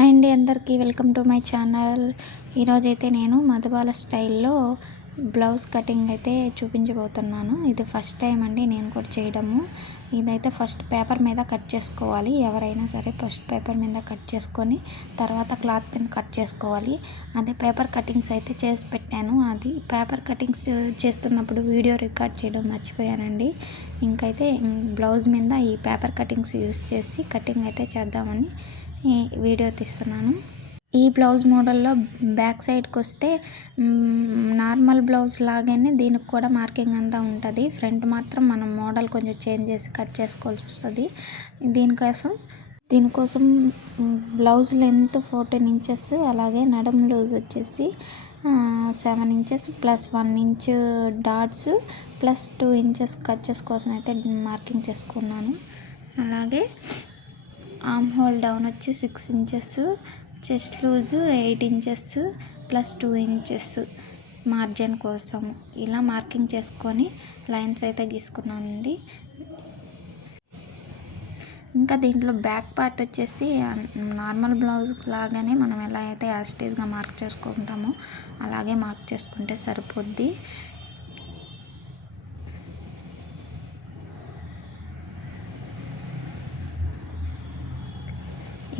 Hi అండి, అందరికీ welcome to my channel. ఈరోజైతే నేను మధుబాల స్టైల్లో బ్లౌజ్ కటింగ్ అయితే చూపించబోతున్నాను. ఇది ఫస్ట్ టైం అండి నేను కూడా చేయడము. ఇదైతే ఫస్ట్ పేపర్ మీద కట్ చేసుకోవాలి. ఎవరైనా సరే ఫస్ట్ పేపర్ మీద కట్ చేసుకొని తర్వాత క్లాత్ మీద కట్ చేసుకోవాలి. అదే పేపర్ కటింగ్స్ అయితే చేసి పెట్టాను. అది పేపర్ కటింగ్స్ చేస్తున్నప్పుడు వీడియో రికార్డ్ చేయడం మర్చిపోయానండి. ఇంకైతే బ్లౌజ్ మీద ఈ పేపర్ కటింగ్స్ యూస్ చేసి కటింగ్ అయితే చేద్దామని ఈ వీడియో తీస్తున్నాను. ఈ బ్లౌజ్ మోడల్లో బ్యాక్ సైడ్కి వస్తే నార్మల్ బ్లౌజ్ లాగానే దీనికి కూడా మార్కింగ్ అంతా ఉంటుంది. ఫ్రంట్ మాత్రం మనం మోడల్ కొంచెం చేంజ్ చేసి కట్ చేసుకోవాల్సి వస్తుంది. దీనికోసం బ్లౌజ్ లెంత్ 14 ఇంచెస్, అలాగే నడుము లూజ్ వచ్చేసి 7 inches plus 1 inch dots plus 2 inches కచెస్ కోసం అయితే మార్కింగ్ చేసుకున్నాను. అలాగే ఆర్మ్ హోల్ డౌన్ వచ్చి 6 inches, chest loose 8 inches plus 2 inches margin కోసం ఇలా మార్కింగ్ చేసుకొని లైన్స్ అయితే గీసుకున్నానండి. ఇంకా దీంట్లో బ్యాక్ పార్ట్ వచ్చేసి నార్మల్ బ్లౌజ్ లాగానే మనం ఎలా అయితే యాస్టీజ్గా మార్క్ చేసుకుంటామో అలాగే మార్క్ చేసుకుంటే సరిపోద్ది.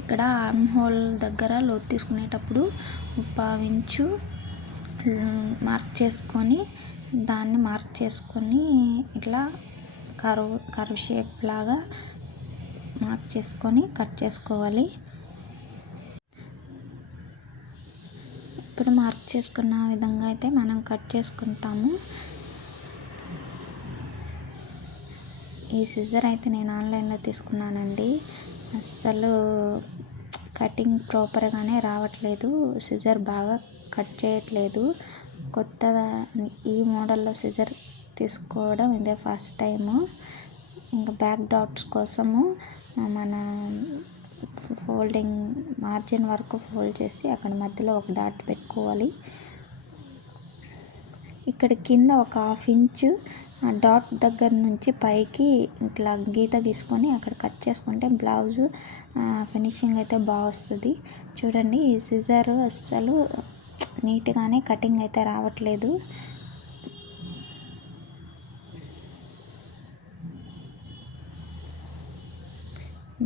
ఇక్కడ ఆర్మ్ హోల్ దగ్గర లోతు తీసుకునేటప్పుడు 1/2 ఇంచు మార్క్ చేసుకొని దాన్ని మార్క్ చేసుకొని ఇట్లా కర్వ్ షేప్ లాగా మార్క్ చేసుకొని కట్ చేసుకోవాలి. ఇప్పుడు మార్క్ చేసుకున్న విధంగా అయితే మనం కట్ చేసుకుంటాము. ఈ సిజర్ అయితే నేను ఆన్లైన్లో తీసుకున్నానండి. అస్సలు కటింగ్ ప్రాపర్గానే రావట్లేదు. సిజర్ బాగా కట్ చేయట్లేదు. కొత్తగా ఈ మోడల్లో సిజర్ తీసుకోవడం ఇదే ఫస్ట్ టైము. ఇంకా బ్యాక్ డాట్స్ కోసము మన ఫోల్డింగ్ మార్జిన్ వరకు ఫోల్డ్ చేసి అక్కడ మధ్యలో ఒక డాట్ పెట్టుకోవాలి. ఇక్కడ కింద ఒక 1/2 ఇంచు డాట్ దగ్గర నుంచి పైకి ఇట్లా గీత గీసుకొని అక్కడ కట్ చేసుకుంటే బ్లౌజు ఫినిషింగ్ అయితే బాగా వస్తుంది. చూడండి, ఈ సిజర్ అస్సలు నీట్గానే కటింగ్ అయితే రావట్లేదు.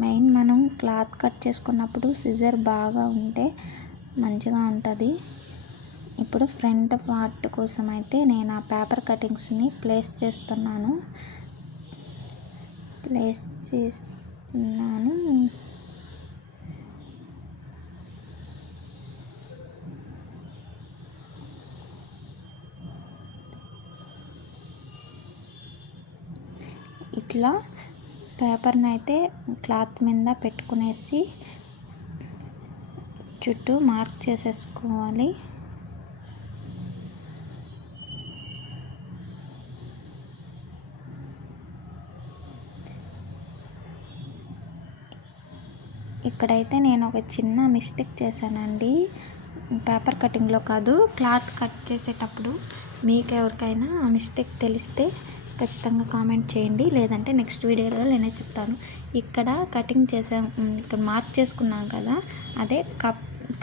మెయిన్ మనం క్లాత్ కట్ చేసుకున్నప్పుడు సిజర్ బాగా ఉంటే మంచిగా ఉంటుంది. ఇప్పుడు ఫ్రంట్ పార్ట్ కోసం అయితే నేను ఆ పేపర్ కటింగ్స్ని ప్లేస్ చేస్తున్నాను. ఇట్లా పేపర్ని అయితే క్లాత్ మీద పెట్టుకునేసి చుట్టూ మార్క్ చేసేసుకోవాలి. ఇక్కడైతే నేను ఒక చిన్న మిస్టేక్ చేశానండి. పేపర్ కటింగ్లో కాదు, క్లాత్ కట్ చేసేటప్పుడు. మీకు ఎవరికైనా ఆ మిస్టేక్ తెలిస్తే ఖచ్చితంగా కామెంట్ చేయండి, లేదంటే నెక్స్ట్ వీడియోలో నేనే చెప్తాను. ఇక్కడ కటింగ్ చేసాం, ఇక్కడ మార్క్ చేసుకున్నాం కదా, అదే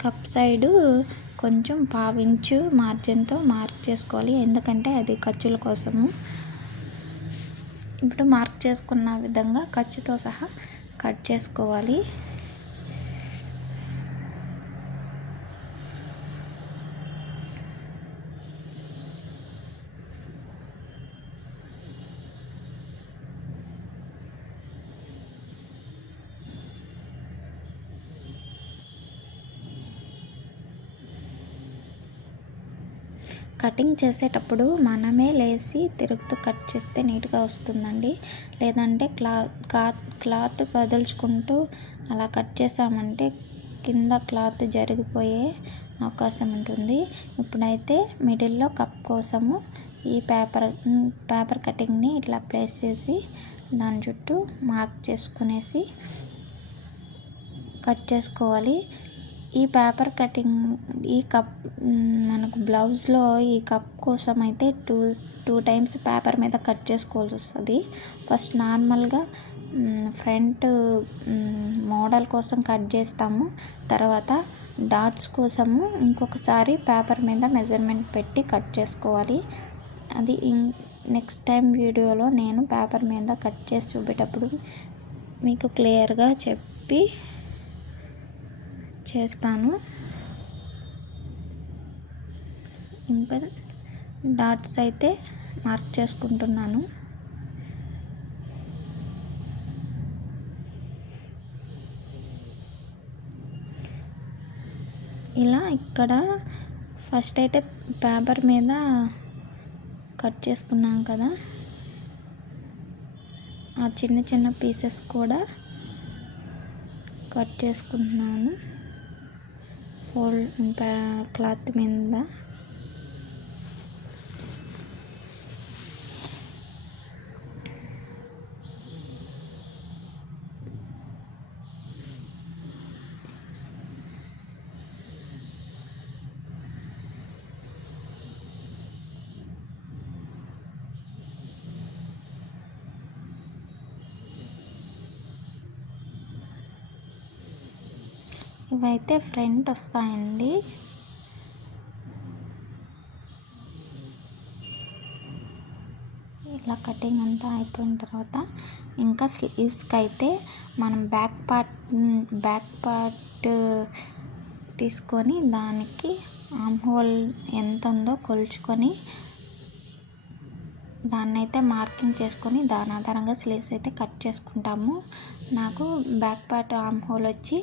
కప్ సైడు కొంచెం 1/2 ఇంచు మార్జిన్తో మార్క్ చేసుకోవాలి. ఎందుకంటే అది ఖర్చుల కోసము. ఇప్పుడు మార్క్ చేసుకున్న విధంగా ఖర్చుతో సహా కట్ చేసుకోవాలి. కటింగ్ చేసేటప్పుడు మనమే లేసి తిరుగుతూ కట్ చేస్తే నీట్గా వస్తుందండి. లేదంటే క్లాత్ కదుల్చుకుంటూ అలా కట్ చేసామంటే కింద క్లాత్ జరిగిపోయే అవకాశం ఉంటుంది. ఇప్పుడైతే మిడిల్లో కప్ కోసము ఈ పేపర్ కటింగ్ని ఇట్లా ప్లేస్ చేసి దాని చుట్టూ మార్క్ చేసుకునేసి కట్ చేసుకోవాలి. ఈ పేపర్ కటింగ్ ఈ కప్ మనకు బ్లౌజ్లో ఈ కప్ కోసం అయితే టూ టైమ్స్ పేపర్ మీద కట్ చేసుకోవాల్సి వస్తుంది. ఫస్ట్ నార్మల్గా ఫ్రంట్ మోడల్ కోసం కట్ చేస్తాము. తర్వాత డాట్స్ కోసము ఇంకొకసారి పేపర్ మీద మెజర్మెంట్ పెట్టి కట్ చేసుకోవాలి. అది నెక్స్ట్ టైం వీడియోలో నేను పేపర్ మీద కట్ చేసి చూపేటప్పుడు మీకు క్లియర్గా చెప్పి చేస్తాను. ఇంకా డాట్స్ అయితే మార్క్ చేసుకుంటున్నాను. ఇలా ఇక్కడ ఫస్ట్ అయితే పేపర్ మీద కట్ చేసుకున్నాం కదా, ఆ చిన్న చిన్న పీసెస్ కూడా కట్ చేసుకుంటున్నాను క్లాత్ మీద. ఇవైతే ఫ్రంట్ వస్తాయండి. ఇలా కటింగ్ అంతా అయిపోయిన తర్వాత ఇంకా స్లీవ్స్కి అయితే మనం బ్యాక్ పార్ట్ తీసుకొని దానికి ఆర్మ్ హోల్ ఎంత ఉందో కొలుచుకొని దాన్ని అయితే మార్కింగ్ చేసుకొని దాని ఆధారంగా స్లీవ్స్ అయితే కట్ చేసుకుంటాము. నాకు బ్యాక్ పార్ట్ ఆర్మ్ హోల్ వచ్చి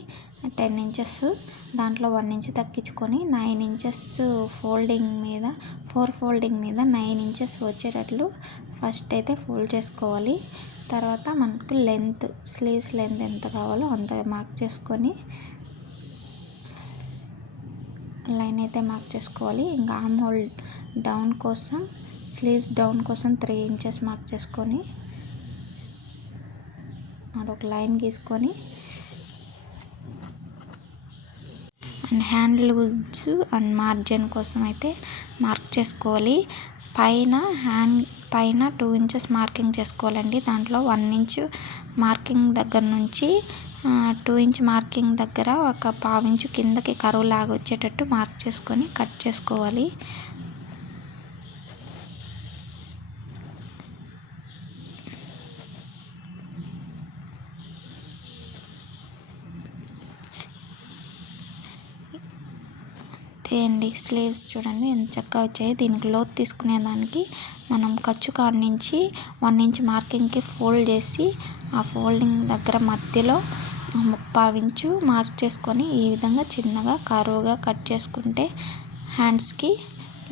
10 ఇంచెస్, దాంట్లో 1 ఇంచ్ తగ్గించుకొని 9 ఇంచెస్ ఫోల్డింగ్ మీద 4 ఫోల్డింగ్ మీద 9 ఇంచెస్ వచ్చేటట్లు ఫస్ట్ అయితే ఫోల్డ్ చేసుకోవాలి. తర్వాత మనకు లెంత్, స్లీవ్స్ లెంత్ ఎంత కావాలో అంత మార్క్ చేసుకొని లైన్ అయితే మార్క్ చేసుకోవాలి. ఇంకా ఆర్మ్ హోల్ డౌన్ కోసం, స్లీవ్స్ డౌన్ కోసం 3 ఇంచెస్ మార్క్ చేసుకొని అదొక లైన్ గీసుకొని and hand loose and margin కోసం అయితే మార్క్ చేసుకోవాలి. పైన 2 ఇంచెస్ మార్కింగ్ చేసుకోవాలండి. దాంట్లో 1 ఇంచ్ మార్కింగ్ దగ్గర నుంచి 2 ఇంచ్ మార్కింగ్ దగ్గర ఒక 1/2 ఇంచ్ కిందకి కరువు లాగా వచ్చేటట్టు మార్క్ చేసుకొని కట్ చేసుకోవాలి. అండి స్లీవ్స్ చూడండి ఎంత చక్కగా వచ్చాయి. దీనికి లోతు తీసుకునేదానికి మనం ఖర్చు కాడ నుంచి 1 ఇంచ్ మార్కింగ్కి ఫోల్డ్ చేసి ఆ ఫోల్డింగ్ దగ్గర మధ్యలో 1/2 ఇంచు మార్క్ చేసుకొని ఈ విధంగా చిన్నగా కరువుగా కట్ చేసుకుంటే హ్యాండ్స్కి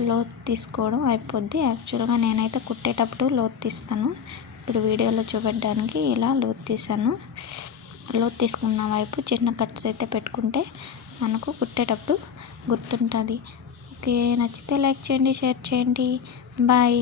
లోతు తీసుకోవడం అయిపోద్ది. యాక్చువల్గా నేనైతే కుట్టేటప్పుడు లోతు తీస్తాను. ఇప్పుడు వీడియోలో చూపెట్టడానికి ఇలా లోతు తీసాను. లోతు తీసుకున్న వైపు చిన్న కట్స్ అయితే పెట్టుకుంటే మనకు కుట్టేటప్పుడు గుర్తుంటుంది. ఓకే, నచ్చితే లైక్ చేయండి, షేర్ చేయండి. బాయ్.